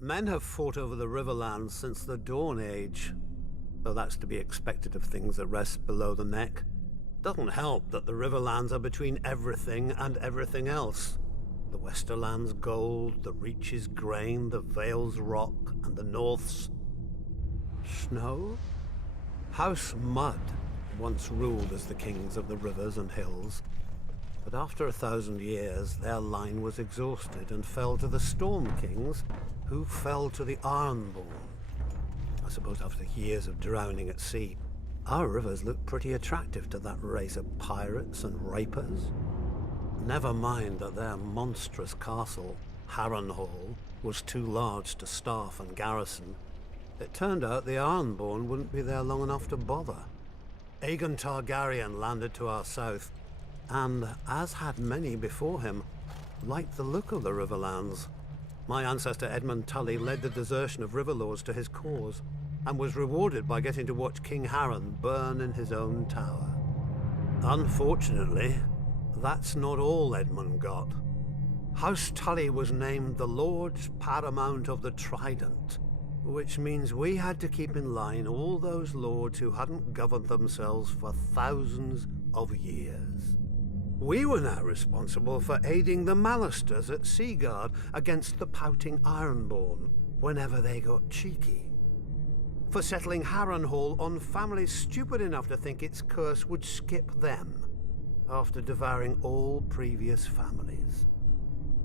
Men have fought over the Riverlands since the Dawn Age, though that's to be expected of things that rest below the neck. Doesn't help that the Riverlands are between everything and everything else. The Westerland's gold, the Reach's grain, the Vale's rock, and the North's snow? House Mud once ruled as the kings of the rivers and hills, but after 1,000 years their line was exhausted and fell to the Storm Kings, who fell to the Ironborn. I suppose after years of drowning at sea, our rivers look pretty attractive to that race of pirates and rapers. Never mind that their monstrous castle, Harrenhal, was too large to staff and garrison. It turned out the Ironborn wouldn't be there long enough to bother. Aegon Targaryen landed to our south, and, as had many before him, liked the look of the Riverlands. My ancestor Edmund Tully led the desertion of Riverlords to his cause, and was rewarded by getting to watch King Harren burn in his own tower. Unfortunately, that's not all Edmund got. House Tully was named the Lord Paramount of the Trident, which means we had to keep in line all those lords who hadn't governed themselves for thousands of years. We were now responsible for aiding the Malisters at Seaguard against the pouting Ironborn whenever they got cheeky. For settling Harrenhal on families stupid enough to think its curse would skip them after devouring all previous families.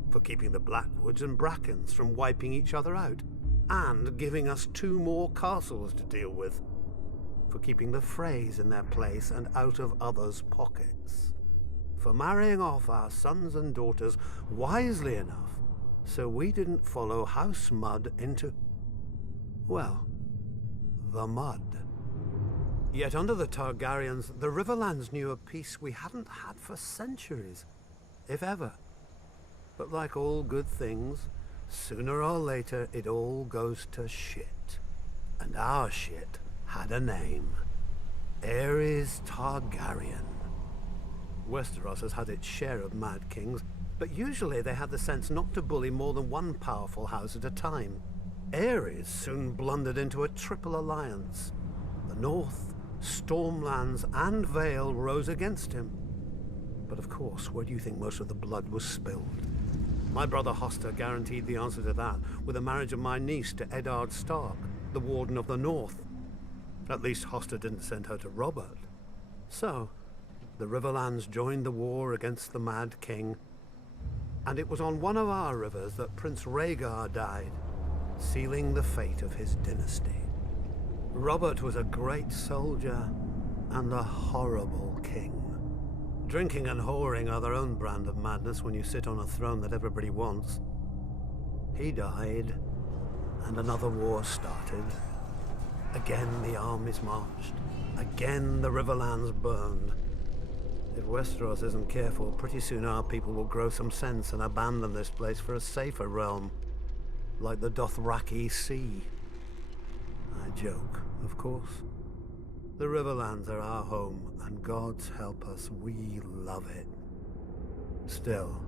For keeping the Blackwoods and Brackens from wiping each other out and giving us 2 more castles to deal with. For keeping the Freys in their place and out of others' pockets. For marrying off our sons and daughters wisely enough so we didn't follow House Mud into, well, the mud. Yet under the Targaryens, the Riverlands knew a peace we hadn't had for centuries, if ever. But like all good things, sooner or later it all goes to shit. And our shit had a name. Aerys Targaryen. Westeros has had its share of Mad Kings, but usually they had the sense not to bully more than one powerful house at a time. Aerys soon blundered into a triple alliance. The North, Stormlands, and Vale rose against him. But of course, where do you think most of the blood was spilled? My brother Hoster guaranteed the answer to that with the marriage of my niece to Eddard Stark, the Warden of the North. At least Hoster didn't send her to Robert. So, the Riverlands joined the war against the Mad King, and it was on one of our rivers that Prince Rhaegar died, sealing the fate of his dynasty. Robert was a great soldier and a horrible king. Drinking and whoring are their own brand of madness when you sit on a throne that everybody wants. He died, and another war started. Again the armies marched. Again the Riverlands burned. If Westeros isn't careful, pretty soon our people will grow some sense and abandon this place for a safer realm, like the Dothraki Sea. I joke, of course. The Riverlands are our home, and God's help us, we love it. Still,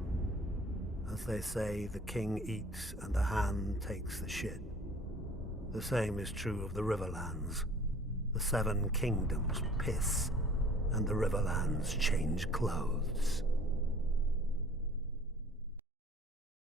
as they say, the king eats and the hand takes the shit. The same is true of the Riverlands. The 7 kingdoms piss, and the Riverlands change clothes.